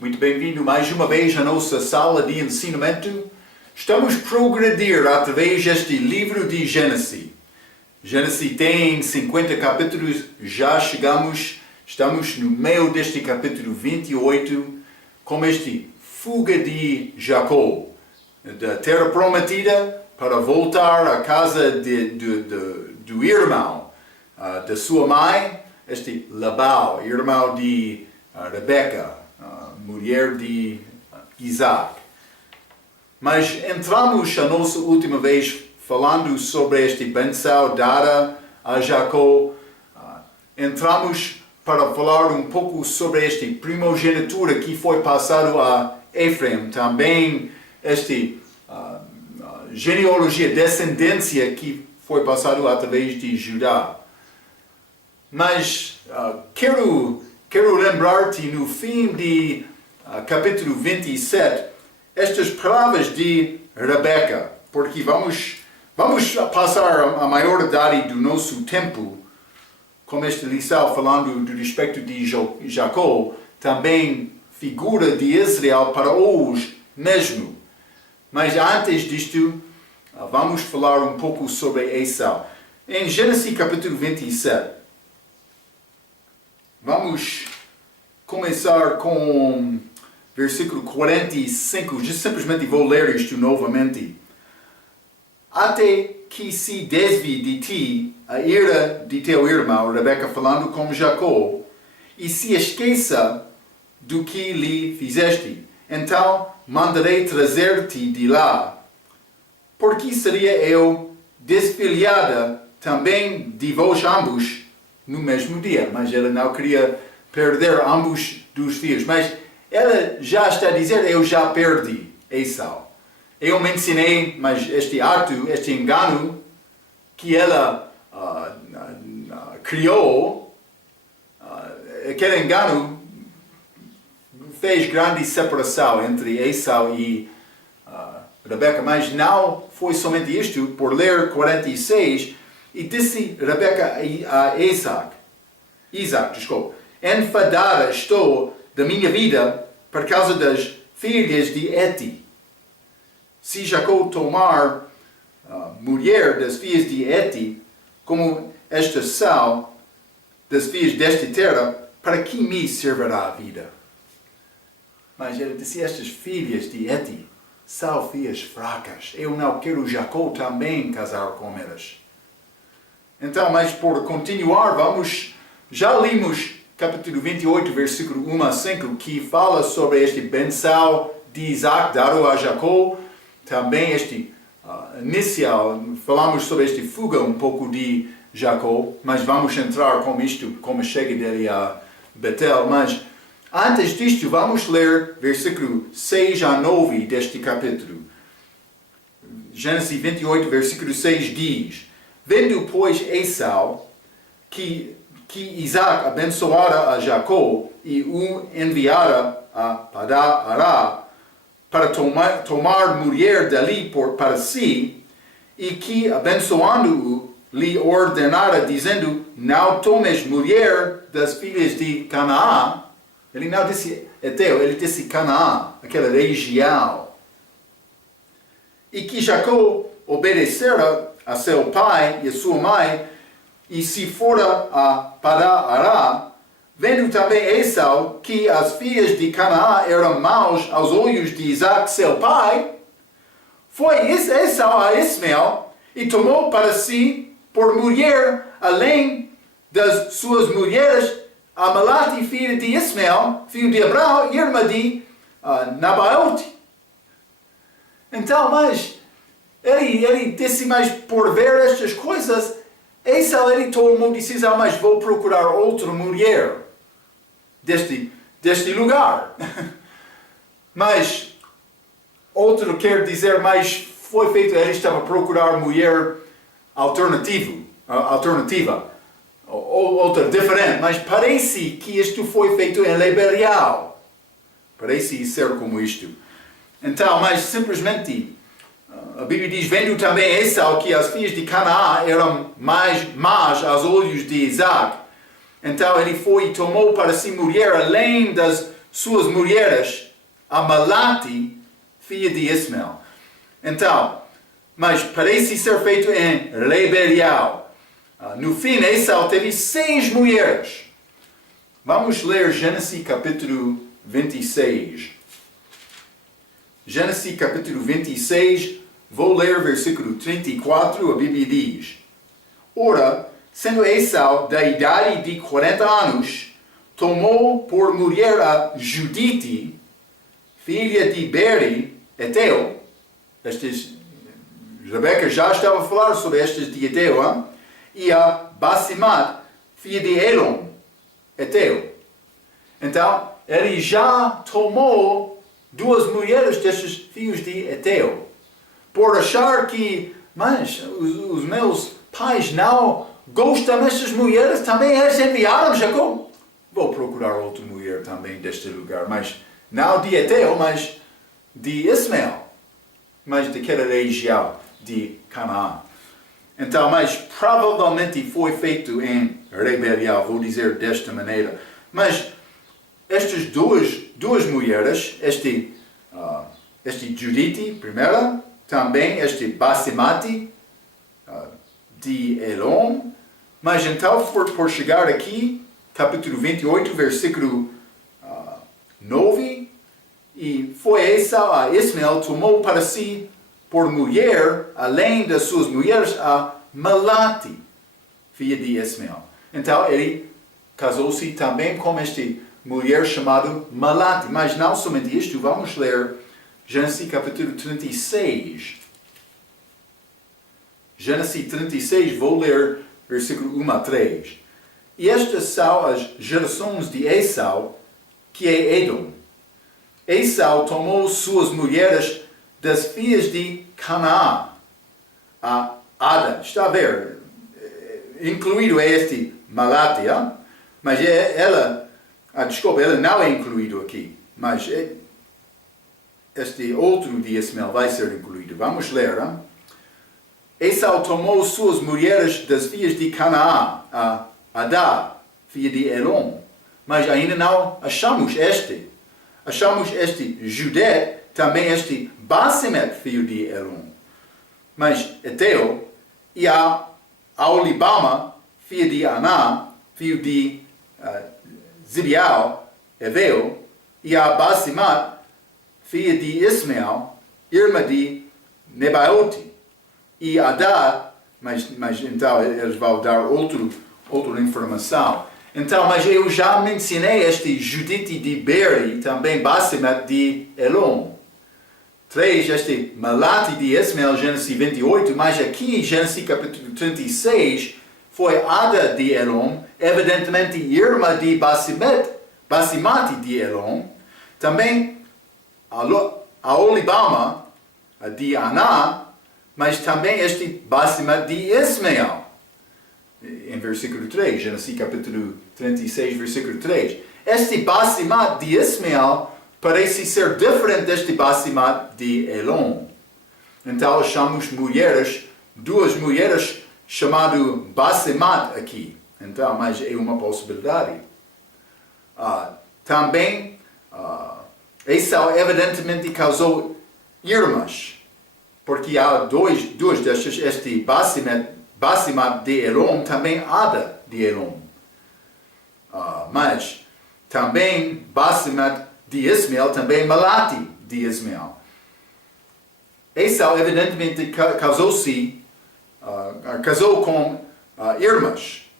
muito bem-vindo mais uma vez à nossa sala de ensinamento. Estamos a progredir através deste livro de Gênesis. Gênesis tem 50 capítulos, estamos no meio deste capítulo 28, com este fuga de Jacó, da terra prometida, para voltar à casa do irmão da sua mãe, este Labão, irmão de Rebeca, mulher de Isaac. Mas entramos a nossa última vez falando sobre este benção dada a Jacó. Entramos para falar um pouco sobre esta primogenitura que foi passado a Efraim, também esta genealogia, descendência que foi passado através de Judá. Mas quero lembrar-te no fim de capítulo 27, estas palavras de Rebeca, porque vamos passar a maioridade do nosso tempo com esta lição falando do respeito de Jacó, também figura de Israel para hoje mesmo. Mas antes disto, vamos falar um pouco sobre Esaú. Em Gênesis capítulo 27, vamos começar com versículo 45. Eu simplesmente vou ler isto novamente. Até que se desvie de ti a ira de teu irmão, Rebeca falando com Jacó, e se esqueça do que lhe fizeste. Então mandarei trazer-te de lá, porque seria eu desfilhada também de vós ambos no mesmo dia. Mas ela não queria perder ambos dos filhos. Mas ela já está a dizer, eu já perdi Esaú. Eu mencionei, mas este ato, este engano que ela criou, aquele engano fez grande separação entre Esaú e Rebeca. Mas não foi somente isto, por ler 46, e disse Rebeca a Isaac, enfadada estou da minha vida por causa das filhas de Heti. Se Jacó tomar mulher das filhas de Heti, como estas são das filhas desta terra, para que me servirá a vida? Mas ele disse, estas filhas de Heti são filhas fracas. Eu não quero Jacó também casar com elas. Então, mas por continuar, já lemos capítulo 28, versículo 1 a 5, que fala sobre este benção de Isaac dado a Jacó. Também este inicial, falamos sobre este fuga um pouco de Jacó, mas vamos entrar com isto, como chega dele a Betel. Mas antes disto, vamos ler versículo 6 a 9 deste capítulo. Gênesis 28, versículo 6 diz: Vendo, pois, Esaú que Isaac abençoara a Jacó e o enviara a Padã-ará para tomar mulher dali para si, e que, abençoando-o, lhe ordenara, dizendo, não tomes mulher das filhas de Canaã. Ele não disse Eteu, ele disse Canaã, aquela região. E que Jacó obedecera a seu pai e a sua mãe, e se fora a Padã-ará, vendo também Esaú que as filhas de Canaã eram maus aos olhos de Isaac, seu pai, foi Esaú a Ismael e tomou para si por mulher, além das suas mulheres, a Malate, filha de Ismael, filho de Abraão, irmã de Nabaote. Então, mas ele disse, mas por ver estas coisas, Esaú ele tomou decisão, mas vou procurar outra mulher deste lugar. Mas outro quer dizer, mas foi feito, ele estava a procurar mulher alternativa, outra diferente, mas parece que isto foi feito em Leberial. Parece ser como isto. Então, mas simplesmente a Bíblia diz, vendo também Esaú que as filhas de Canaã eram mais más aos olhos de Isaac. Então ele foi e tomou para si mulher além das suas mulheres a Malati, filha de Ismael. Então, mas parece ser feito em rebelião. No fim, Esau teve 6 mulheres. Vamos ler Gênesis capítulo 26. Gênesis capítulo 26, vou ler versículo 34, a Bíblia diz: Ora, sendo Esau da idade de 40 anos, tomou por mulher a Judite, filha de Beri, Eteu. Rebeca já estava a falar sobre estes de Eteu, e a Basimat, filha de Elon, Eteu. Então, ele já tomou 2 mulheres destes filhos de Eteu, por achar que, mas os meus pais não gostam destas mulheres, também eles enviaram Jacó. Vou procurar outra mulher também deste lugar, mas não de Eteu, mas de Ismael, mas daquela região de Canaã. Então, mas provavelmente foi feito em rebelião, vou dizer desta maneira. Mas estas duas mulheres, este Judite, primeira, também este Basimati, de Elom. Mas então, por chegar aqui, capítulo 28, versículo 9, e foi Esau a Ismael, tomou para si por mulher, além das suas mulheres, a Malati, filha de Ismael. Então ele casou-se também com esta mulher chamada Malati. Mas não somente isto, vamos ler Gênesis capítulo 36. Gênesis 36, vou ler versículo 1 a 3. E estas são as gerações de Esau, que é Edom. Esau tomou suas mulheres das filhas de Canaã, a Ada. Está a ver? Incluído é este Malati, mas ela não é incluído aqui, mas este outro de Ismael vai ser incluído. Vamos ler. Esau tomou suas mulheres das filhas de Canaã, a Ada, filha de Elom, mas ainda não achamos este. Achamos este Judé, também este Basimet, filho de Elom. Mas Eteu, e a Aolibama, filha de Aná, filho de Zibial, Eveu, e a Basimat, filha de Ismael, irmã de Nebaiote. E Adá, mas então eles vão dar outra informação. Então, mas eu já mencionei este Judite de Beri, também Basimat de Elom. 3, este Malati de Ismael, Gênesis 28, mas aqui, Gênesis capítulo 36, foi Ada de Elom, evidentemente irmã de Basimati de Elom. Também a Olibama de Aná, mas também este Basimat de Ismael. Em versículo 3, Gênesis capítulo 36, versículo 3. Este Basimat de Ismael parece ser diferente deste Basimat de Elom. Então achamos duas mulheres chamado Basimat aqui. Então, mas é uma possibilidade. Também, Esau evidentemente casou irmãs, porque há duas destas, este Basimat de Elom, também Ada de Elom. Mas também Basimat de Ismael, também Malati de Ismael. Esau evidentemente casou com irmãs,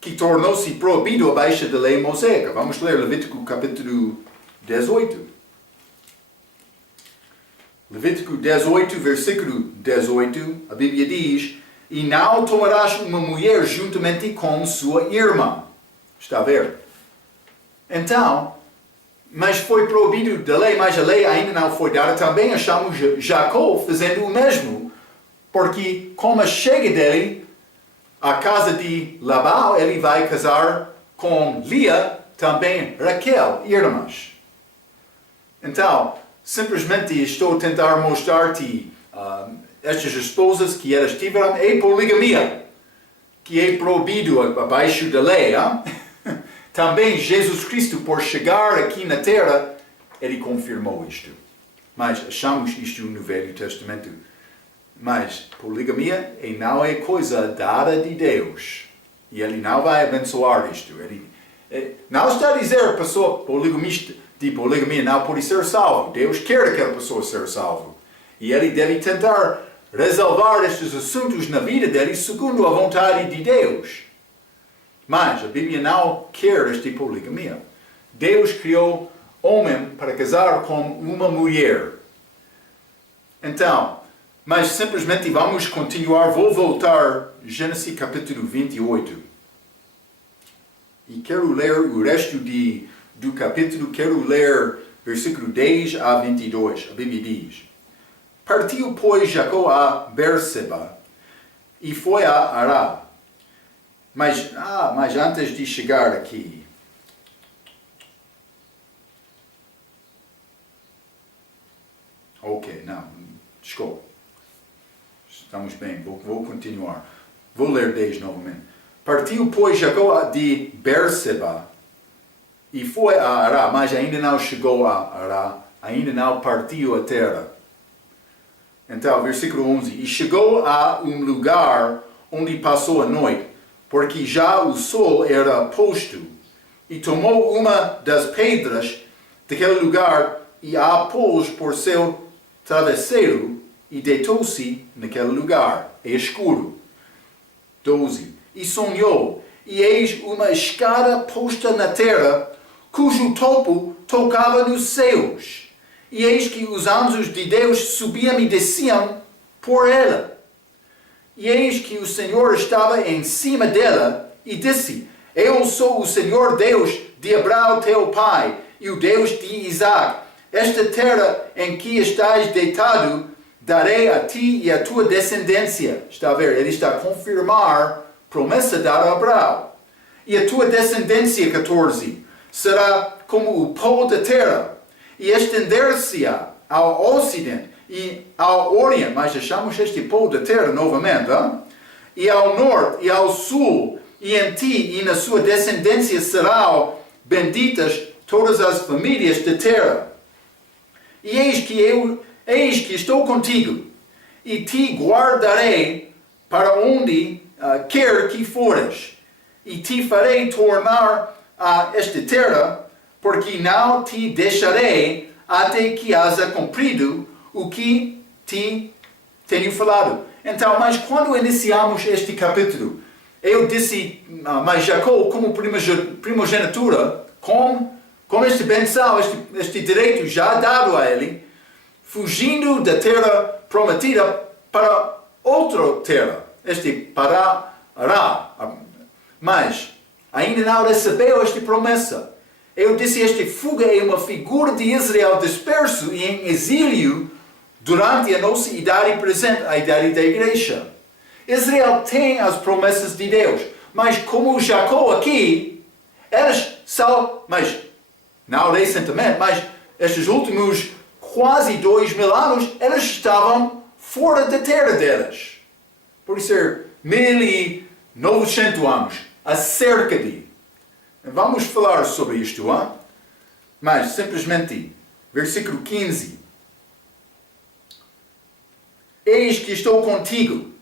que tornou-se proibido abaixo da lei mosaica. Vamos ler Levítico capítulo 18. Levítico 18, versículo 18, a Bíblia diz: E não tomarás uma mulher juntamente com sua irmã. Está a ver? Então, mas foi proibido da lei, mas a lei ainda não foi dada. Também achamos Jacó fazendo o mesmo, porque como chega dele à casa de Labão, ele vai casar com Lia, também Raquel, irmãs. Então, simplesmente estou a tentar mostrar-te estas esposas que elas tiveram é poligamia, que é proibido abaixo da lei. também Jesus Cristo, por chegar aqui na terra, ele confirmou isto. Mas achamos isto no Velho Testamento. Mas poligamia não é coisa dada de Deus. E ele não vai abençoar isto. Ele não está a dizer a pessoa poligamista de poligamia não pode ser salvo. Deus quer aquela pessoa ser salvo. E ele deve tentar resolver estes assuntos na vida dele segundo a vontade de Deus. Mas a Bíblia não quer esta poligamia. Deus criou homem para casar com uma mulher. Então, mas simplesmente vamos continuar. Vou voltar Gênesis capítulo 28. E quero ler o resto do capítulo. Quero ler versículo 10 a 22. A Bíblia diz: Partiu, pois, Jacó a Berseba e foi a Ará. Mas antes de chegar aqui, ok, não, desculpa. Estamos bem, vou continuar. Vou ler 10 novamente. Partiu, pois, Jacó de Berseba e foi a Ará, mas ainda não chegou a Ará, ainda não partiu a terra. Então, versículo 11. E chegou a um lugar onde passou a noite, porque já o sol era posto, e tomou uma das pedras daquele lugar e a pôs por seu travesseiro e deitou-se naquele lugar. É escuro. 12. E sonhou, e eis uma escada posta na terra, cujo topo tocava nos céus. E eis que os anjos de Deus subiam e desciam por ela. E eis que o Senhor estava em cima dela e disse: Eu sou o Senhor Deus de Abraão teu pai e o Deus de Isaac. Esta terra em que estás deitado darei a ti e a tua descendência. Está a ver? Ele está a confirmar promessa dada a Abraão. E a tua descendência, 14, será como o pó da terra, e estender-se-á ao ocidente e ao oriente, mas achamos este pó da terra novamente, hein? E ao norte e ao sul, e em ti e na sua descendência serão benditas todas as famílias da terra. E eis que estou contigo, e te guardarei para onde quer que fores, e te farei tornar a esta terra, porque não te deixarei até que haja cumprido o que te tenho falado. Então, mas quando iniciamos este capítulo, eu disse, mas Jacó, como primogenitura, com este benção, este direito já dado a ele, fugindo da terra prometida para outra terra, para Ará. Mas ainda não recebeu esta promessa. Eu disse, esta fuga é uma figura de Israel disperso e em exílio durante a nossa idade presente, a idade da igreja. Israel tem as promessas de Deus, mas como Jacó aqui, eles são, mas não recentemente, mas estes últimos quase 2000 anos, eles estavam fora da terra deles. Por ser 1900 anos, acerca de. Vamos falar sobre isto, hein? Mas simplesmente, versículo 15. Eis que estou contigo.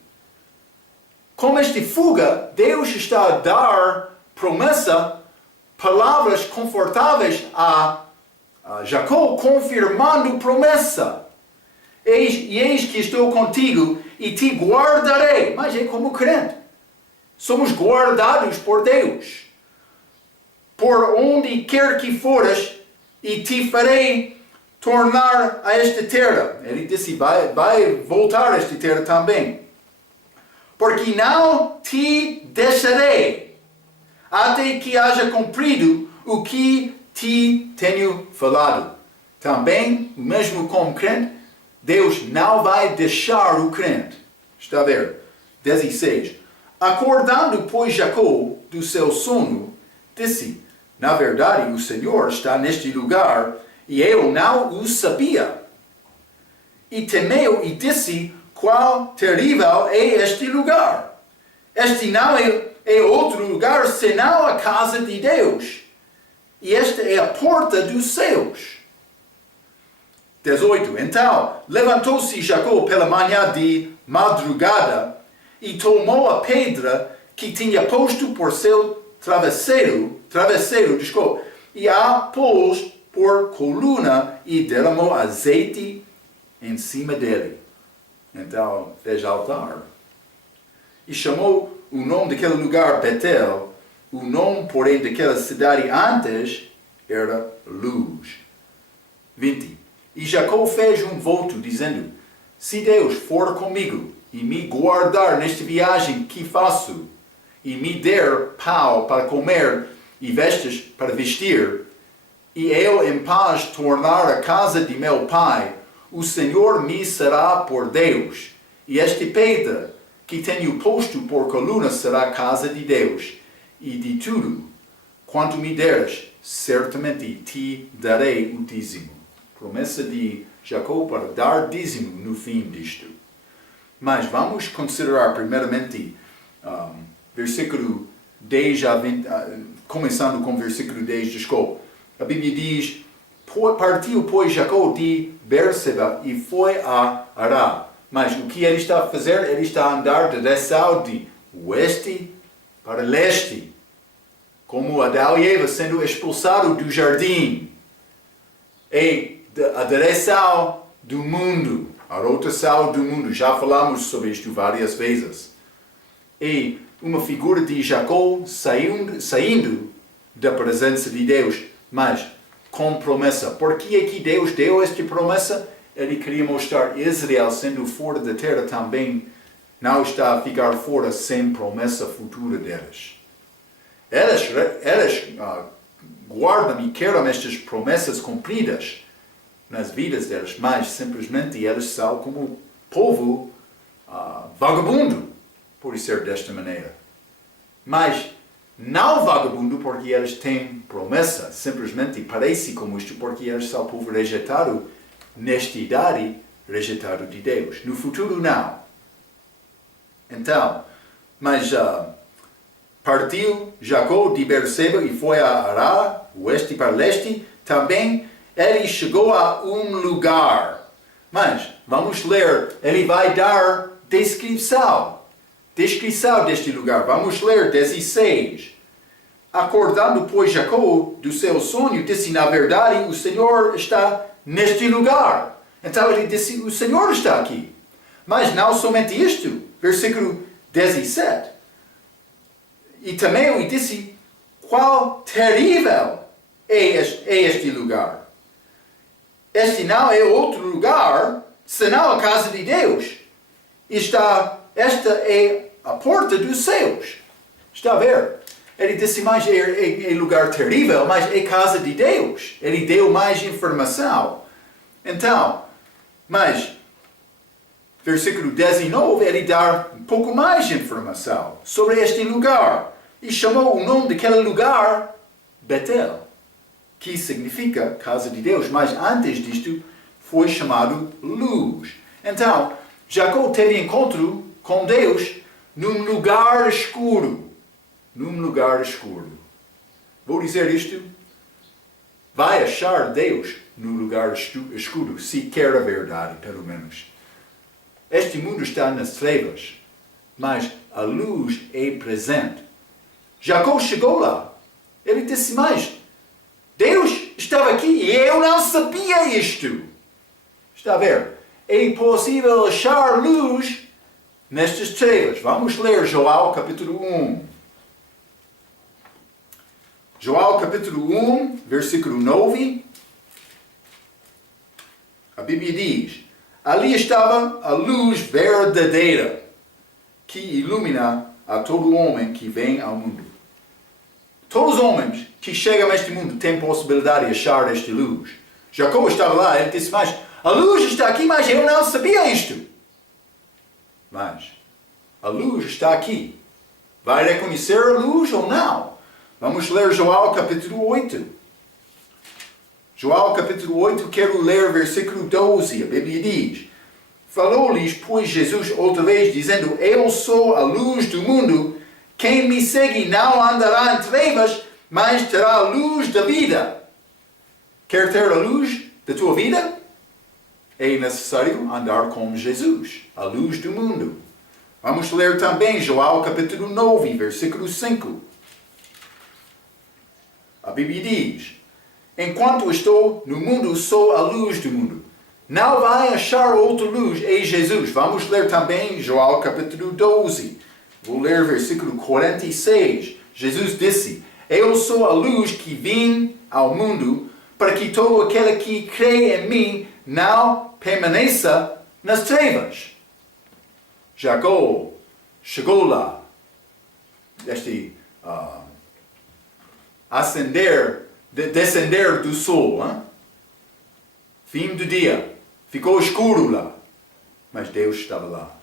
Com esta fuga, Deus está a dar promessa, palavras confortáveis a Jacó, confirmando promessa. Eis que estou contigo e te guardarei. Mas é como crente. Somos guardados por Deus. Por onde quer que fores, e te farei tornar a esta terra. Ele disse, vai voltar a esta terra também. Porque não te deixarei, até que haja cumprido o que te tenho falado. Também, mesmo como crente, Deus não vai deixar o crente. Está a ver? 16. Acordando, pois, Jacó do seu sono, disse: Na verdade, o Senhor está neste lugar, e eu não o sabia. E temeu e disse: Qual terrível é este lugar? Este não é outro lugar senão a casa de Deus, e esta é a porta dos céus. 18. Então, levantou-se Jacó pela manhã de madrugada e tomou a pedra que tinha posto por seu travesseiro, e a pôs por coluna e derramou azeite em cima dele. Então, fez altar. E chamou o nome daquele lugar Betel. O nome, porém, daquela cidade antes era Luz. 20. E Jacó fez um voto, dizendo: se Deus for comigo e me guardar nesta viagem que faço, e me der pão para comer e vestes para vestir, e eu em paz tornar a casa de meu pai, o Senhor me será por Deus, e esta pedra que tenho posto por coluna será a casa de Deus, e de tudo quanto me deres, certamente te darei o dízimo. Promessa de Jacó para dar dízimo no fim disto. Mas vamos considerar primeiramente versículo 10 a 20, começando com o versículo 10 de Jacó. A Bíblia diz: partiu, pois, Jacó de Berseba e foi a Ará. Mas o que ele está a fazer? Ele está a andar de direção de oeste para leste, como Adão e Eva sendo expulsados do jardim. E a direção do mundo, a rotação do mundo. Já falamos sobre isto várias vezes. E uma figura de Jacó saindo da presença de Deus, mas com promessa. Por que é que Deus deu esta promessa? Ele queria mostrar Israel, sendo fora da terra também, não está a ficar fora sem promessa futura deles. Eles guardam e querem estas promessas cumpridas nas vidas deles, mas simplesmente eles são como povo vagabundo, por ser desta maneira. Mas não vagabundo porque eles têm promessa, simplesmente parece como isto porque eles são povo rejeitado, nesta idade, rejeitado de Deus. No futuro, não. Então, mas partiu Jacó de Berseba e foi a Ará, oeste para leste. Também ele chegou a um lugar. Mas, vamos ler, ele vai dar descrição deste lugar. Vamos ler 16. Acordando, pois, Jacó do seu sonho, disse: na verdade, o Senhor está neste lugar. Então ele disse: o Senhor está aqui. Mas não somente isto. Versículo 17. E também ele disse: qual terrível é este lugar. Este não é outro lugar, senão a casa de Deus. Esta é a porta dos céus. Está a ver? Ele disse: mas é lugar terrível, mas é casa de Deus. Ele deu mais informação. Então, mas, versículo 19, ele dá um pouco mais de informação sobre este lugar. E chamou o nome daquele lugar Betel, que significa casa de Deus. Mas antes disto, foi chamado Luz. Então, Jacó teve encontro com Deus num lugar escuro. Num lugar escuro. Vou dizer isto: vai achar Deus no lugar escuro, se quer a verdade, pelo menos. Este mundo está nas trevas, mas a luz é presente. Jacó chegou lá. Ele disse: mas Deus estava aqui e eu não sabia isto. Está a ver? É impossível achar luz nestas trevas. Vamos ler João capítulo 1. João capítulo 1, versículo 9. A Bíblia diz: ali estava a luz verdadeira, que ilumina a todo homem que vem ao mundo. Todos os homens que chegam a este mundo têm possibilidade de achar esta luz. Jacó estava lá, ele disse: mas a luz está aqui, mas eu não sabia isto. Mas a luz está aqui. Vai reconhecer a luz ou não? Vamos ler João capítulo 8. João capítulo 8, quero ler versículo 12. A Bíblia diz: falou-lhes, pois, Jesus outra vez, dizendo: eu sou a luz do mundo. Quem me segue não andará em trevas, mas terá a luz da vida. Quer ter a luz da tua vida? É necessário andar com Jesus, a luz do mundo. Vamos ler também João capítulo 9, versículo 5. A Bíblia diz: enquanto estou no mundo, sou a luz do mundo. Não vai achar outra luz, é Jesus. Vamos ler também João capítulo 12. Vou ler versículo 46. Jesus disse: eu sou a luz que vim ao mundo, para que todo aquele que crê em mim não permaneça nas trevas. Jacó chegou lá. Descender do sol. Fim do dia. Ficou escuro lá. Mas Deus estava lá.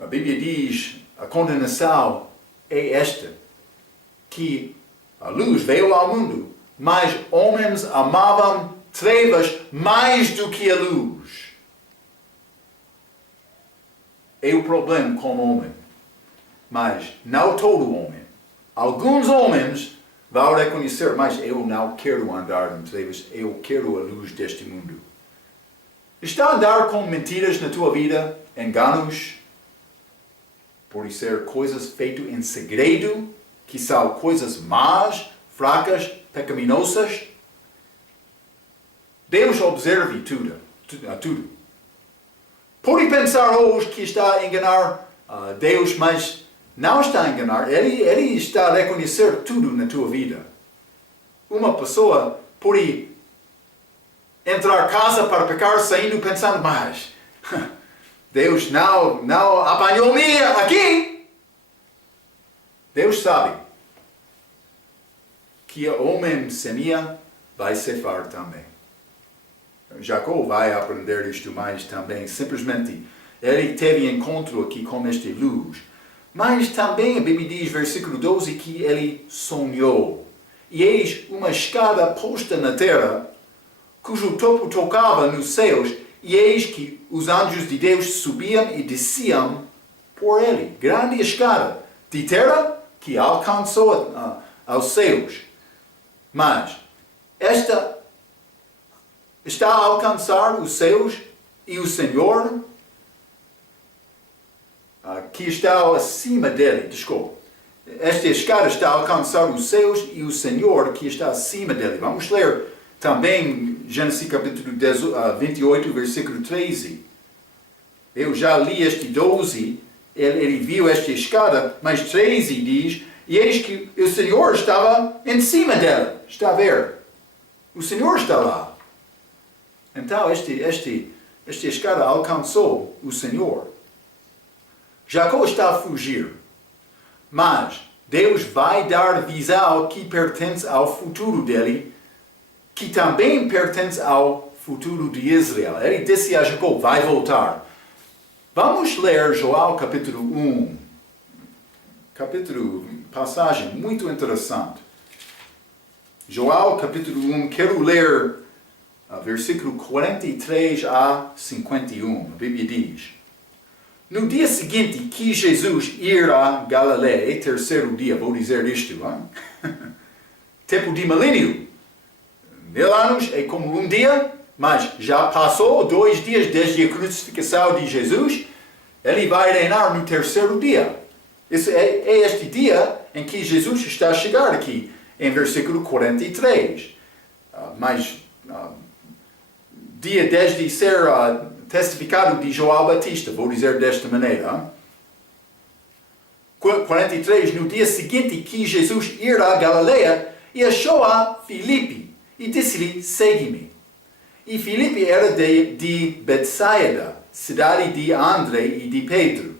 A Bíblia diz, a condenação é esta, que a luz veio ao mundo, mas homens amavam trevas mais do que a luz. É o problema com o homem. Mas não todo homem. Alguns homens vão reconhecer, mas eu não quero andar em trevas, eu quero a luz deste mundo. Está a andar com mentiras na tua vida, enganos, por ser coisas feitas em segredo, que são coisas más, fracas, pecaminosas. Deus observa tudo. Pode pensar hoje que está a enganar Deus, mas não está a enganar. Ele está a reconhecer tudo na tua vida. Uma pessoa pode entrar em casa para pecar, saindo pensando, mas Deus não apanhou-me aqui. Deus sabe que o homem semia vai ceifar também. Jacó vai aprender isto mais também. Simplesmente, ele teve encontro aqui com esta luz. Mas também a Bíblia diz, versículo 12, que ele sonhou. E eis uma escada posta na terra, cujo topo tocava nos céus, e eis que os anjos de Deus subiam e desciam por ele. Grande escada de terra que alcançou aos céus. Mas esta está a alcançar os céus e o Senhor que está acima dele. Desculpa. Esta escada está a alcançar os céus e o Senhor que está acima dele. Vamos ler também Gênesis capítulo 28, versículo 13. Eu já li este 12, ele viu esta escada, mas 13 diz, e eis que o Senhor estava em cima dela. Está a ver? O Senhor está lá. Então, esta escada alcançou o Senhor. Jacó está a fugir, mas Deus vai dar visão que pertence ao futuro dele, que também pertence ao futuro de Israel. Ele disse a Jacó, vai voltar. Vamos ler João capítulo 1. Passagem muito interessante. João capítulo 1, quero ler versículo 43 a 51. A Bíblia diz: no dia seguinte que Jesus ir a Galileia, terceiro dia, vou dizer isto, tempo de milênio. 1000 anos é como um dia, mas já passou 2 dias desde a crucificação de Jesus. Ele vai reinar no terceiro dia. Esse é este dia em que Jesus está a chegar aqui, em versículo 43. Dia desde ser testificado de João Batista, vou dizer desta maneira. 43, no dia seguinte que Jesus ir a Galileia, e achou a Filipe, e disse-lhe, segue-me. E Filipe era de Betsaida, cidade de André e de Pedro.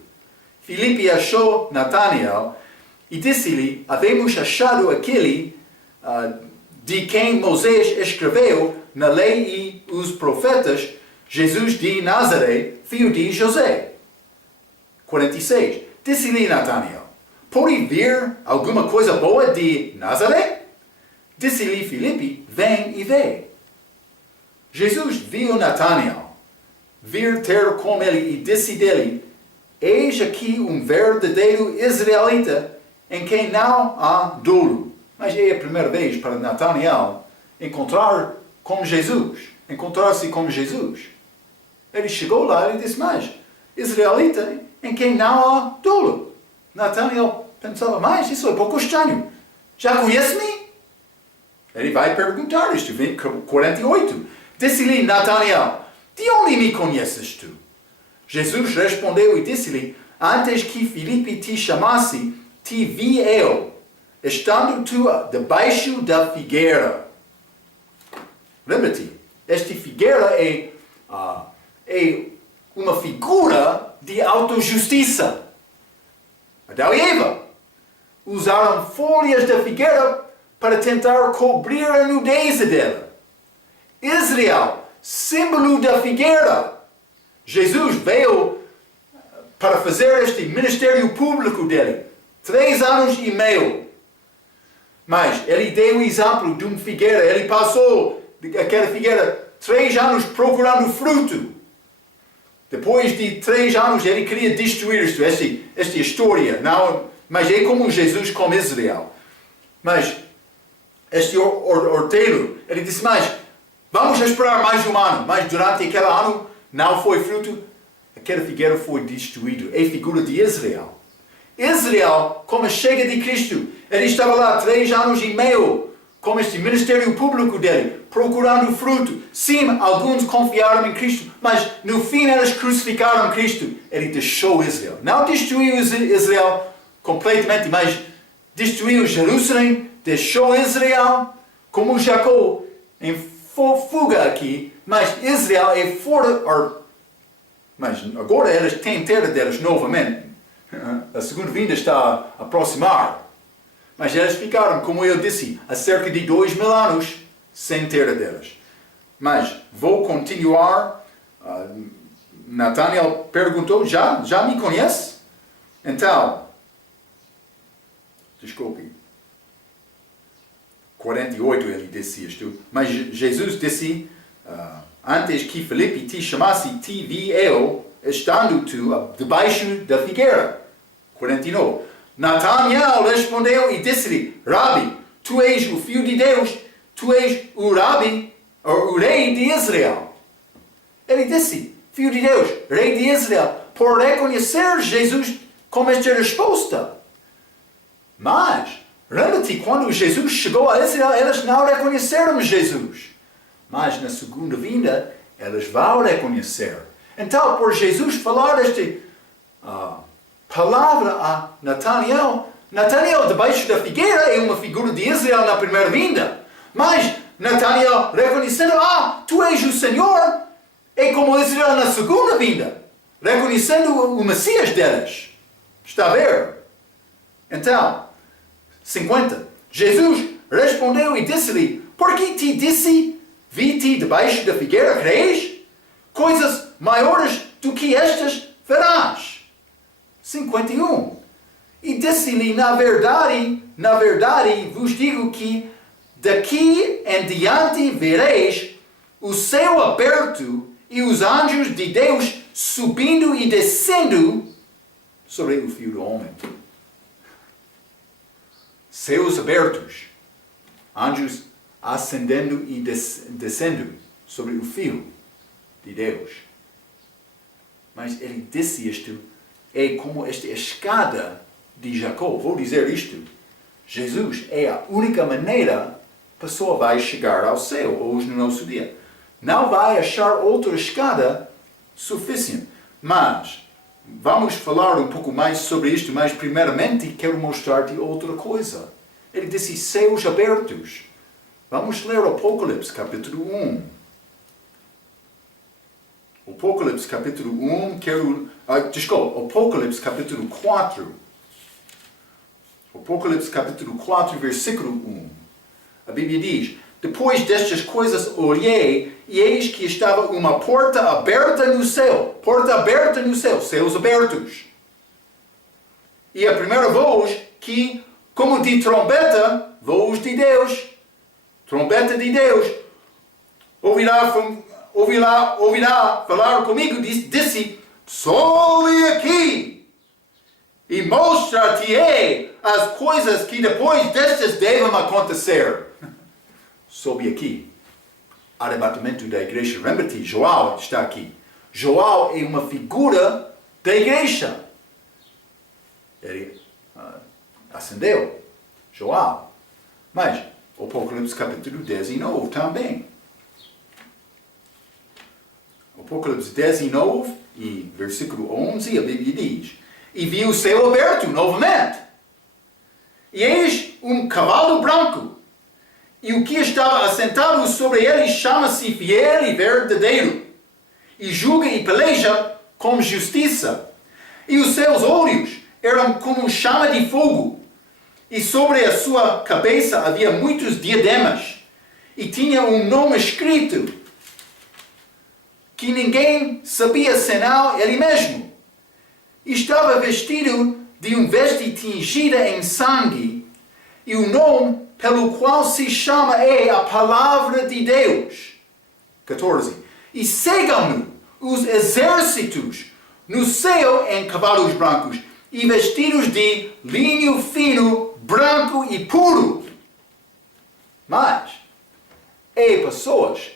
Filipe achou Natanael, e disse-lhe, havemos achado aquele de quem Moisés escreveu na lei e os profetas, Jesus de Nazaré, filho de José. 46. Disse-lhe Natanael, pode vir alguma coisa boa de Nazaré? Disse-lhe Filipe, vem e vê. Jesus viu Natanael vir ter com ele e disse dele, eis aqui um verdadeiro israelita em quem não há dolo. Mas é a primeira vez para Natanael encontrar-se com Jesus. Ele chegou lá e disse, mas israelita em quem não há dolo. Natanael pensava, mas isso é pouco estranho. Já conhece-me? Ele vai perguntar isto, 48. Disse-lhe Natanael, de onde me conheces tu? Jesus respondeu e disse-lhe, antes que Filipe te chamasse, te vi eu, estando tu debaixo da figueira. Lembra-te, esta figueira é uma figura de autojustiça. Adão e Eva usaram folhas da figueira para tentar cobrir a nudez dela. Israel, símbolo da figueira. Jesus veio para fazer este ministério público dele. 3 anos e meio. Mas ele deu o exemplo de uma figueira. Ele passou aquela figueira 3 anos procurando fruto. Depois de 3 anos ele queria destruir isto, esta história. Não, mas é como Jesus com Israel. Mas este horteiro, ele disse, mas vamos esperar mais um ano. Mas durante aquele ano não foi fruto. Aquela figueira foi destruída. É a figura de Israel. Israel, como chega de Cristo, ele estava lá 3 anos e meio, com este ministério público dele, procurando fruto. Sim, alguns confiaram em Cristo, mas no fim eles crucificaram Cristo. Ele deixou Israel. Não destruiu Israel completamente, mas destruiu Jerusalém, deixou Israel, como Jacó, em fuga aqui, mas Israel é fora, mas agora eles têm terra deles novamente. A segunda vinda está a aproximar. Mas eles ficaram, como eu disse, há cerca de 2000 anos sem terra deles. Mas vou continuar. Natanael perguntou, já me conhece? Então, desculpe, 48 ele disse isto, mas Jesus disse, antes que Filipe te chamasse, te vi eu, estando tu debaixo da figueira. 49. Natanael respondeu e disse-lhe, Rabi, tu és o Filho de Deus, tu és o Rabi, o Rei de Israel. Ele disse, Filho de Deus, Rei de Israel, por reconhecer Jesus como esta resposta. Mas, lembra-te, quando Jesus chegou a Israel, eles não reconheceram Jesus. Mas na segunda vinda, eles vão reconhecer. Então, por Jesus falar esta palavra a Natanael, debaixo da figueira, é uma figura de Israel na primeira vinda. Mas Natanael reconhecendo, tu és o Senhor, é como Israel na segunda vinda, reconhecendo o Messias deles. Está a ver? Então, 50. Jesus respondeu e disse-lhe, por que te disse, vi-te debaixo da figueira, crês? Coisas maiores do que estas verás. 51. E disse-lhe, na verdade vos digo que daqui em diante vereis o céu aberto e os anjos de Deus subindo e descendo sobre o Filho do Homem. Céus abertos, anjos ascendendo e descendo sobre o Filho de Deus. Mas ele disse isto, é como esta escada de Jacó. Vou dizer isto, Jesus é a única maneira a pessoa vai chegar ao céu hoje no nosso dia. Não vai achar outra escada suficiente. Mas vamos falar um pouco mais sobre isto, mas primeiramente quero mostrar-te outra coisa. Ele disse céus abertos. Vamos ler Apocalipse capítulo 1. Apocalipse capítulo 1, Apocalipse capítulo 4. Apocalipse capítulo 4, versículo 1. A Bíblia diz, depois destas coisas olhei, e eis que estava uma porta aberta no céu. Porta aberta no céu, céus abertos. E a primeira voz que, como de trombeta, voz de Deus, trombeta de Deus, ouvirá falar comigo, disse, sobe aqui. e mostrar-te-ei as coisas que depois destas devem acontecer. Sobe aqui. Arrebatamento da igreja. Lembra-te, João está aqui. João é uma figura da igreja. Ele ascendeu. João. Mas, Apocalipse capítulo 19 também. Apocalipse 19 e versículo 11, a Bíblia diz: E vi o céu aberto novamente. E eis um cavalo branco. E o que estava assentado sobre ele chama-se Fiel e Verdadeiro. E julga e peleja com justiça. E os seus olhos eram como chama de fogo. E sobre a sua cabeça havia muitos diademas. E tinha um nome escrito que ninguém sabia senão ele mesmo. E estava vestido de um veste tingida em sangue. E o nome pelo qual se chama é a Palavra de Deus. 14. E seguam-no os exércitos no céu em cavalos brancos e vestidos de linho fino, branco e puro. Mas, pessoas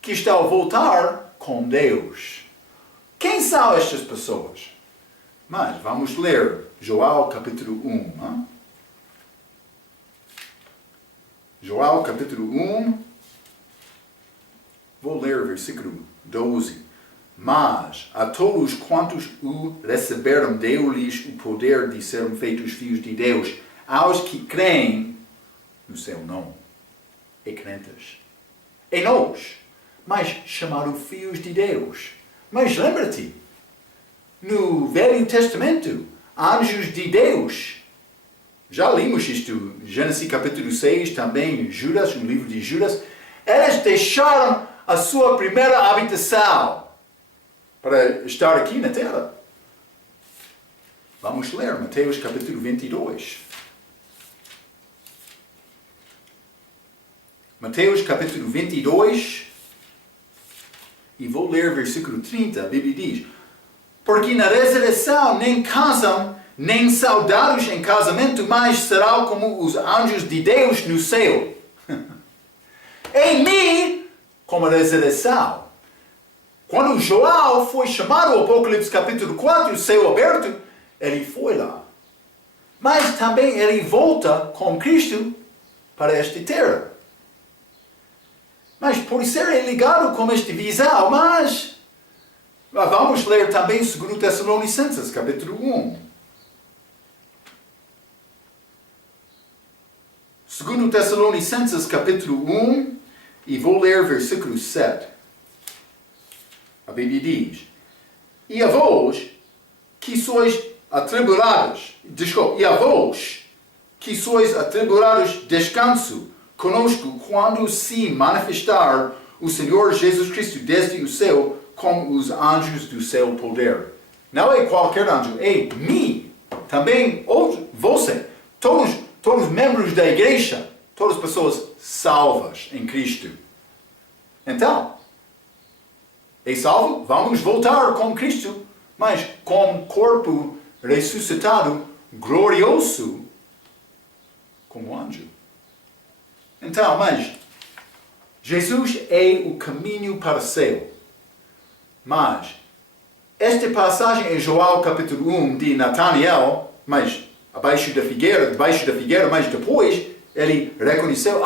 que estão a voltar com Deus. Quem são estas pessoas? Mas vamos ler João capítulo 1. Hein? João capítulo 1. Vou ler o versículo 12. Mas a todos quantos o receberam, deu-lhes o poder de serem feitos filhos de Deus, aos que creem no seu nome. E crentes. E nós, mas chamaram filhos de Deus. Mas lembra-te, no Velho Testamento, anjos de Deus. Já lemos isto, Gênesis capítulo 6, também Judas, no livro de Judas. Eles deixaram a sua primeira habitação para estar aqui na terra. Vamos ler Mateus capítulo 22. Mateus capítulo 22. E vou ler versículo 30. A Bíblia diz: Porque na ressurreição nem casam, nem são dados em casamento, mas serão como os anjos de Deus no céu. Em mim, como a ressurreição. Quando João foi chamado ao Apocalipse capítulo 4, o céu aberto, ele foi lá. Mas também ele volta com Cristo para esta terra. Mas por ser ligado com esta visão, mas vamos ler também 2 Tessalonicenses capítulo 1. 2 Tessalonicenses capítulo 1 e vou ler versículo 7. A Bíblia diz: E a vós que sois atribulados, e a vós que sois atribulados, descanso conosco quando se manifestar o Senhor Jesus Cristo desde o céu com os anjos do seu poder. Não é qualquer anjo, é mim, também você, todos membros da igreja, todas as pessoas salvas em Cristo. Então, é salvo? Vamos voltar com Cristo, mas com corpo ressuscitado, glorioso, como anjo. Então, mas, Jesus é o caminho para o céu. Mas, esta passagem em João capítulo 1 de Natanael, mas debaixo da figueira, mas depois ele reconheceu: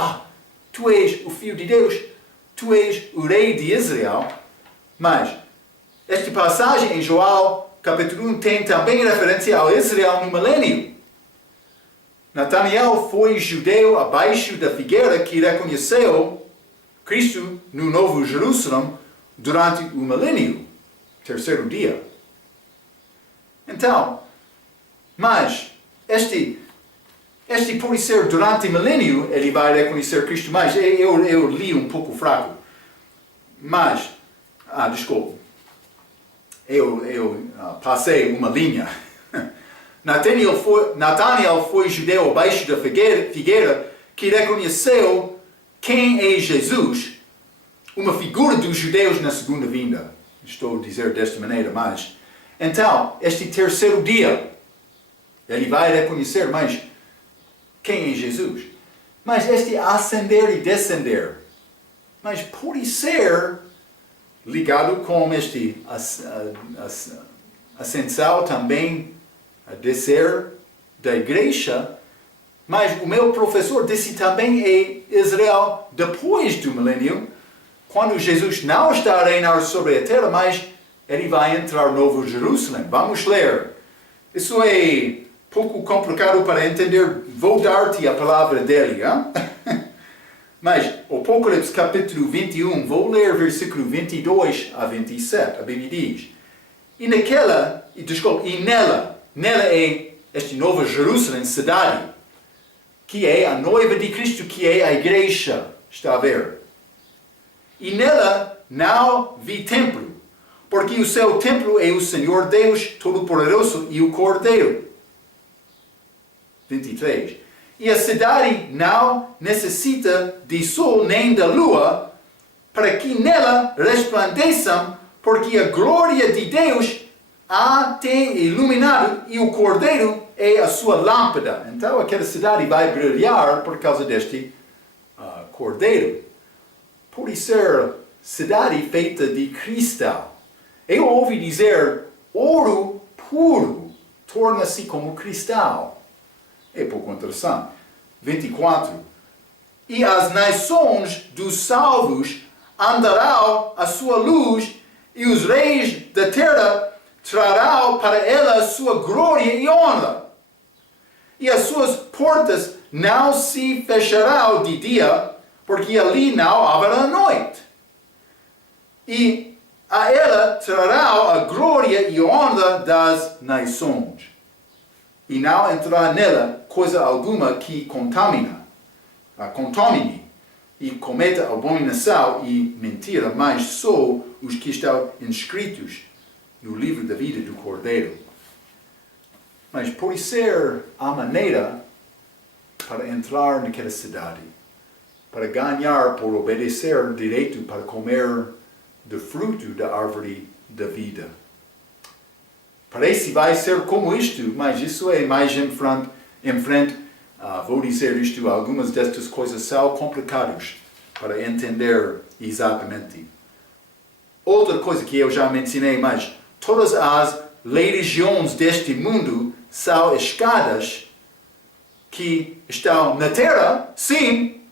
tu és o Filho de Deus, tu és o Rei de Israel. Mas, esta passagem em João capítulo 1 tem também referência ao Israel no milênio. Natanael foi judeu abaixo da figueira que reconheceu Cristo no Novo Jerusalém durante o milênio, terceiro dia. Então, mas este pode ser durante o milênio, ele vai reconhecer Cristo mais. Eu li um pouco fraco. Mas, desculpe. Eu passei uma linha. Natanael foi judeu abaixo da figueira que reconheceu quem é Jesus, uma figura dos judeus na segunda vinda. Estou a dizer desta maneira, mas... Então, este terceiro dia, Ele vai reconhecer, mas quem é Jesus? Mas este ascender e descender, mas pode ser ligado com este ascensão também, a descer da igreja, mas o meu professor disse também é Israel depois do milênio, quando Jesus não está a reinar sobre a terra, mas ele vai entrar no Novo Jerusalém. Vamos ler. Isso é pouco complicado para entender. Vou dar-te a palavra dele. Hein? Mas, Apocalipse capítulo 21, vou ler versículo 22 a 27. A Bíblia diz: e nela é este Novo Jerusalém, cidade, que é a noiva de Cristo, que é a igreja. Está a ver? E nela não vi templo, porque o seu templo é o Senhor Deus Todo-Poderoso e o Cordeiro. 23. E a cidade não necessita de sol nem da lua, para que nela resplandeçam, porque a glória de Deus a tem iluminado e o Cordeiro é a sua lâmpada. Então aquela cidade vai brilhar por causa deste Cordeiro. Pode ser cidade feita de cristal. Eu ouvi dizer, ouro puro torna-se como cristal. É pouco interessante. 24. E as nações dos salvos andarão à sua luz, e os reis da terra trarão para ela a sua glória e honra. E as suas portas não se fecharão de dia, porque ali não haverá noite. E a ela trarão a glória e honra das nações. E não entrará nela coisa alguma que contamine e cometa abominação e mentira, mas só os que estão inscritos no livro da vida do Cordeiro. Mas pode ser a maneira para entrar naquela cidade, para ganhar, por obedecer direito para comer do fruto da árvore da vida. Parece que vai ser como isto, mas isso é mais em frente. Vou dizer isto, algumas destas coisas são complicadas para entender exatamente. Outra coisa que eu já mencionei, mas todas as religiões deste mundo são escadas que estão na terra, sim,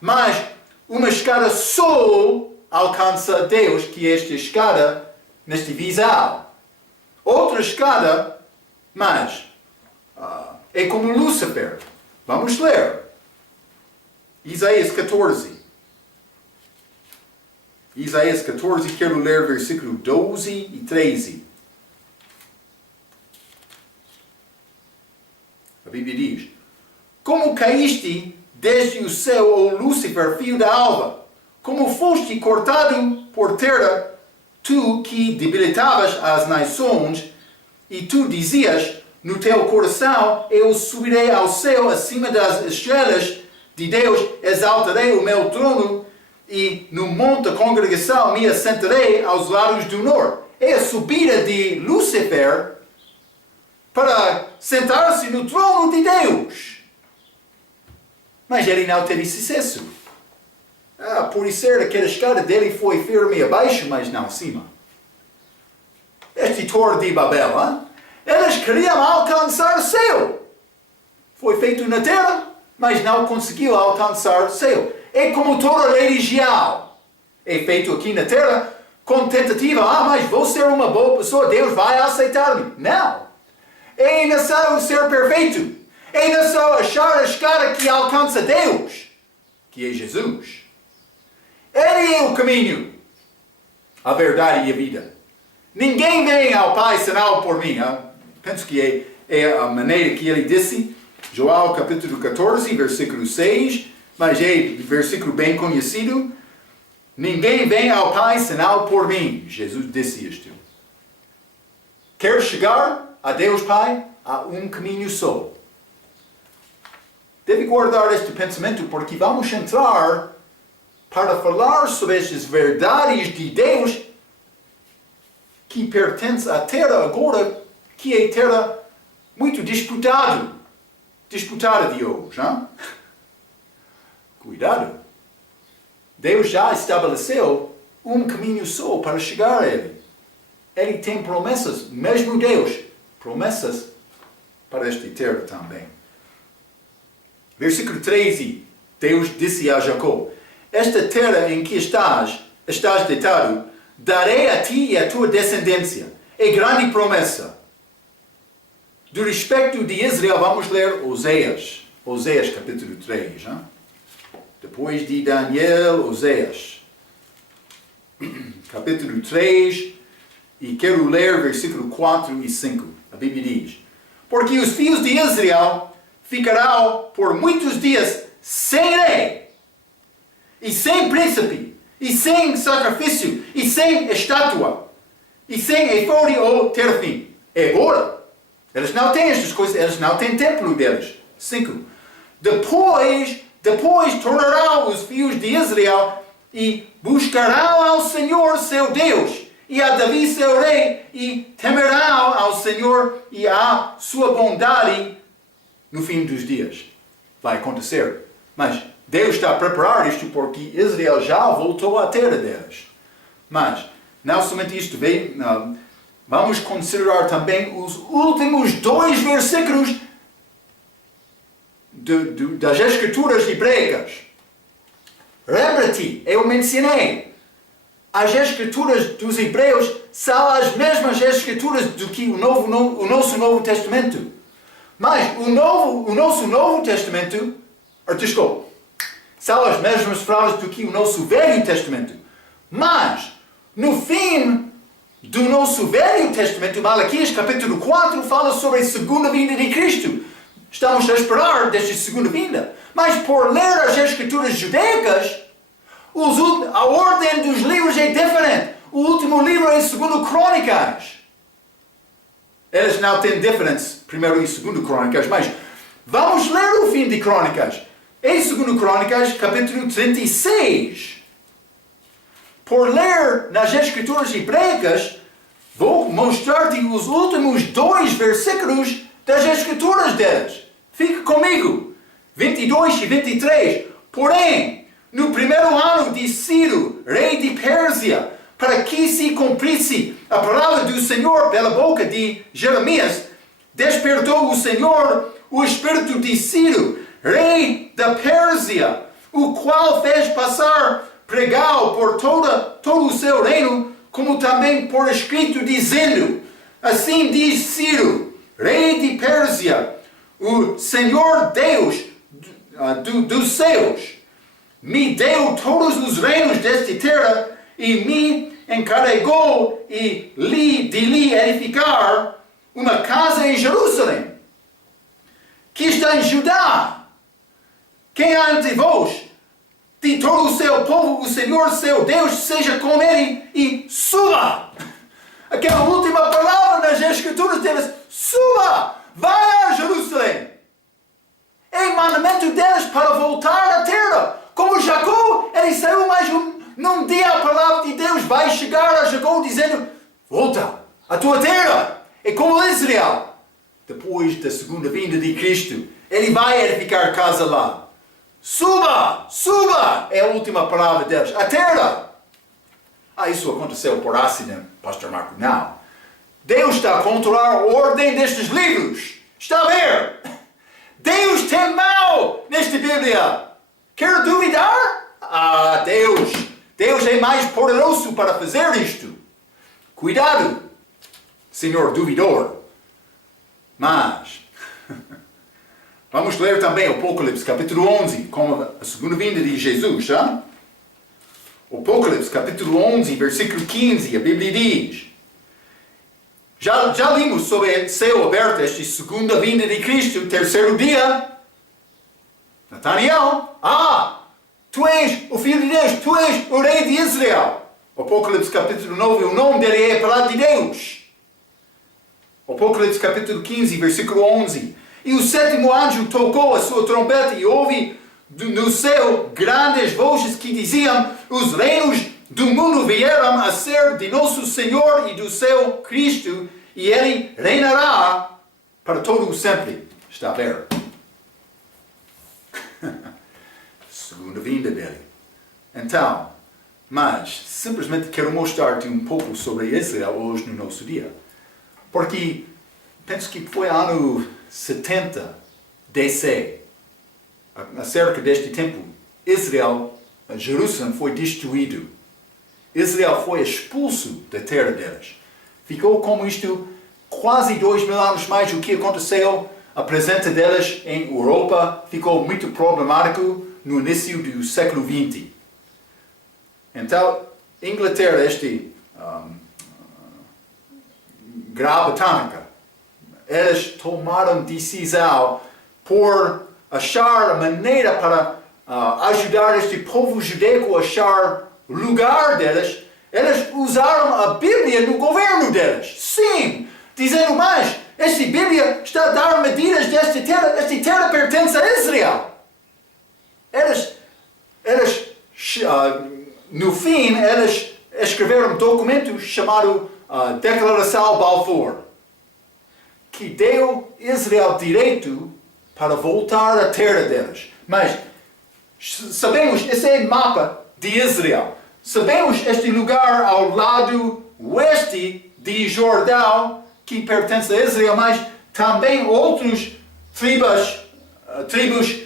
mas uma escada só alcança Deus, que é esta escada neste visão. Outra escada, mas é como Lúcifer. Vamos ler. Isaías 14. Isaías 14, quero ler versículo 12 e 13. A Bíblia diz: como caíste desde o céu, ó Lúcifer, filho da alva, como foste cortado por terra, tu que debilitavas as nações, e tu dizias no teu coração: eu subirei ao céu acima das estrelas de Deus, exaltarei o meu trono, e no monte da congregação me assentarei aos lados do norte. É a subida de Lúcifer para sentar-se no trono de Deus. Mas ele não teve sucesso. Por ser aquela escada dele foi firme abaixo, mas não acima. Este Torre de Babel, eles queriam alcançar o céu. Foi feito na terra, mas não conseguiu alcançar o céu. É como toda religião. É feito aqui na terra com tentativa. Mas vou ser uma boa pessoa, Deus vai aceitar-me. Não. É necessário ser perfeito. É necessário achar a escada que alcança Deus, que é Jesus. Ele é o caminho, a verdade e a vida. Ninguém vem ao Pai senão por mim. Penso que é a maneira que ele disse. João capítulo 14, versículo 6. Mas é versículo bem conhecido. Ninguém vem ao Pai senão por mim. Jesus disse isto. Quer chegar a Deus Pai? Há um caminho só. Deve guardar este pensamento, porque vamos entrar para falar sobre estas verdades de Deus que pertencem à terra agora, que é terra muito disputada de hoje. Hein? Cuidado. Deus já estabeleceu um caminho só para chegar a Ele. Ele tem promessas, mesmo Deus, promessas para esta terra também. Versículo 13, Deus disse a Jacó: esta terra em que estás deitado, darei a ti e à tua descendência. É grande promessa. Do respeito de Israel, vamos ler Oséias capítulo 3. Hein? Depois de Daniel, Oséias. Capítulo 3, e quero ler versículo 4 e 5. A Bíblia diz: porque os filhos de Israel ficarão por muitos dias sem rei, e sem príncipe, e sem sacrifício, e sem estátua, e sem efode ou terfim. Agora, eles não têm estas coisas, eles não têm templo deles. 5. Depois tornarão os filhos de Israel e buscarão ao Senhor seu Deus, e a Davi seu rei, e temerão ao Senhor e à sua bondade no fim dos dias. Vai acontecer. Mas Deus está a preparar isto porque Israel já voltou à terra deles. Mas, não somente isto, vamos considerar também os últimos 2 versículos das Escrituras hebraicas. Lembra-te, eu mencionei, as Escrituras dos Hebreus são as mesmas Escrituras do que o nosso Novo Testamento. Mas o nosso Novo Testamento, são as mesmas frases do que o nosso Velho Testamento. Mas, no fim do nosso Velho Testamento, Malaquias capítulo 4 fala sobre a segunda vinda de Cristo. Estamos a esperar desta segunda vinda. Mas por ler as Escrituras judaicas, a ordem dos livros é diferente. O último livro é 2 Crônicas. Eles não têm diferença, 1 e 2 Crônicas, mas vamos ler o fim de Crônicas. Em 2 Crônicas, capítulo 36. Por ler nas Escrituras hebraicas, vou mostrar-te os últimos 2 versículos das Escrituras deles. Fique comigo. 22 e 23. Porém, no primeiro ano de Ciro, rei de Pérsia, para que se cumprisse a palavra do Senhor pela boca de Jeremias, despertou o Senhor o espírito de Ciro, rei da Pérsia, o qual fez passar pregado por todo o seu reino, como também por escrito, dizendo: assim diz Ciro, rei de Pérsia, o Senhor Deus dos céus, me deu todos os reinos desta terra, e me encarregou de lhe edificar uma casa em Jerusalém, que está em Judá. Quem há entre vós, de todo o seu povo, o Senhor seu Deus seja com ele, e suba. Aquela última palavra nas Escrituras deles: suba, vai a Jerusalém. É mandamento deles para voltar à terra. Como Jacó, ele saiu, mas num dia a palavra de Deus vai chegar a Jacó dizendo: volta à tua terra. É como Israel. Depois da segunda vinda de Cristo, ele vai edificar casa lá. Suba, suba, é a última palavra deles. A terra. Isso aconteceu por acidente, Pastor Marco. Não. Deus está a controlar a ordem destes livros. Está a ver? Deus tem mão nesta Bíblia. Quer duvidar? Deus é mais poderoso para fazer isto. Cuidado, senhor duvidor. Mas, vamos ler também o Apocalipse, capítulo 11, como a segunda vinda de Jesus. Hein? O Apocalipse, capítulo 11, versículo 15, a Bíblia diz: já limos sobre o céu aberto esta segunda vinda de Cristo, terceiro dia. Natanael, tu és o Filho de Deus, tu és o Rei de Israel. Apocalipse capítulo 9, o nome dele é a palavra de Deus. Apocalipse capítulo 15, versículo 11. E o sétimo anjo tocou a sua trombeta e houve no céu grandes vozes que diziam: os reinos do mundo vieram a ser de nosso Senhor e do seu Cristo, e ele reinará para todo o sempre, está a ver? Segunda vinda dele. Então, mas simplesmente quero mostrar-te um pouco sobre Israel hoje no nosso dia. Porque penso que foi ano 70 DC, acerca deste tempo, Israel, Jerusalém foi destruído. Israel foi expulso da terra deles. Ficou como isto quase 2000 anos mais o que aconteceu. A presença deles em Europa ficou muito problemático no início do século XX. Então, Inglaterra, Grã-Bretanha, eles tomaram decisão por achar a maneira para ajudar este povo judaico a achar lugar deles. Eles usaram a Bíblia no governo deles. Sim, dizendo mais, esta Bíblia está a dar medidas desta terra pertence a Israel. No fim, eles escreveram um documento chamado Declaração Balfour, que deu Israel direito para voltar à terra deles. Mas sabemos, esse é o mapa de Israel. Sabemos este lugar ao lado oeste de Jordão, que pertence a Israel, mas também outros tribos